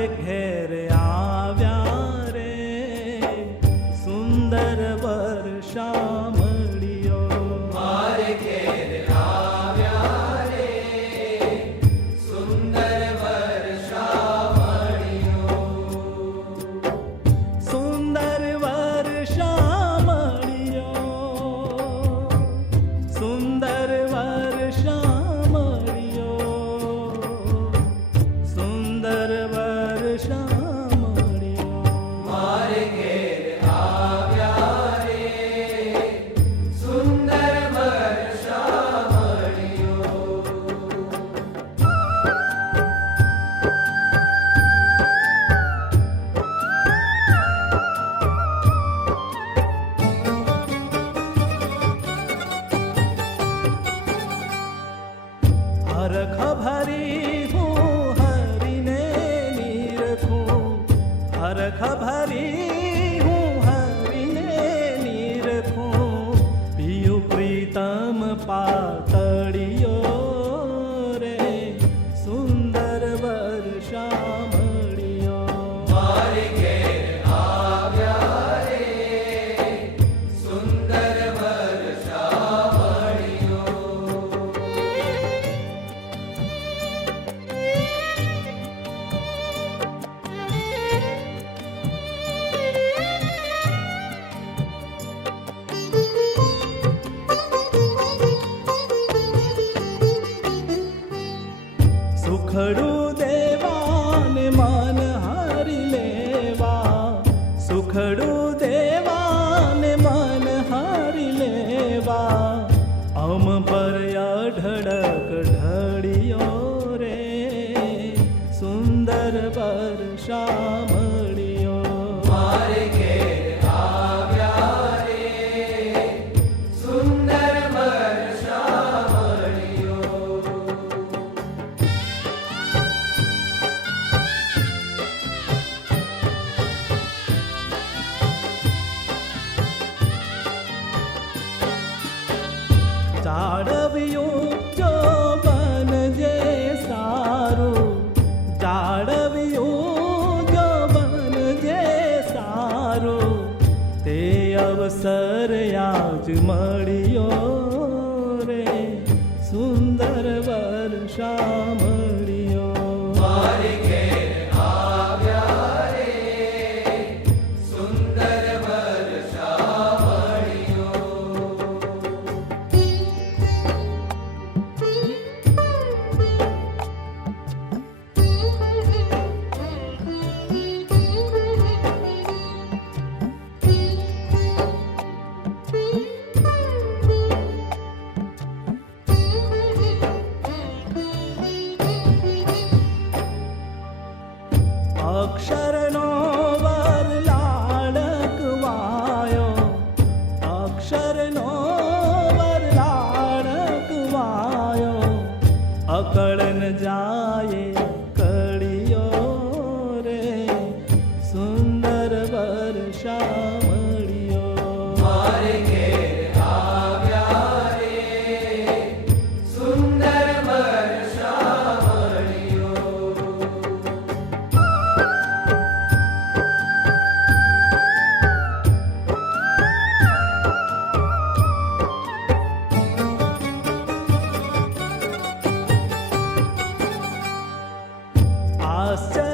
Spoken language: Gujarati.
મારે ઘેર આવ્યા રે સુંદર વર્ષા મળ્યો. મારે ઘેર આવ્યા રે સુંદર વર્ષા મળ્યો. સુંદર વર્ષા મળ્યો. સુંદર વર્ષા મળ્યો. સુંદર વર્ષા મળ્યો. મારે ઘેર આવ્યા રે સુંદર વર્ષા મળ્યો. હરખ ભરી હું હરીને નીરખું. હરખ ભરી હું હરીને નીરખું. પિયું પ્રીતમ પાતળિયો રે સુંદર વર્ષા મળ્યો. મારે ઘેર આવ્યા રે સુંદર વર્ષા મળ્યો. સુખડું દેવાને મન હારી લેવા. સુખડું દેવાને મન હારી લેવા. અમ પર અઢળક ઢળિયો રે સુંદર વર્ષા મળ્યો. મારે ઘેર આવ્યા રે સુંદર વર્ષા મળ્યો. જાળવ્યું જો બનજે સારું. જાળવ્યું જો બનજે સારું. તે અવસર આજ મળ્યો રે સુંદર વર્ષા મળ્યો. મારે ઘેર આવ્યા રે સુંદર વર્ષા મળ્યો. અક્ષરનો વર લાડકવાયો. અક્ષરનો વર લાડકવાયો. અકળન જાય કળિયો રે સુંદર વર્ષા મળ્યો. મારે ઘેર આવ્યા રે સુંદર વર્ષા મળ્યો. આશ્ચર્ય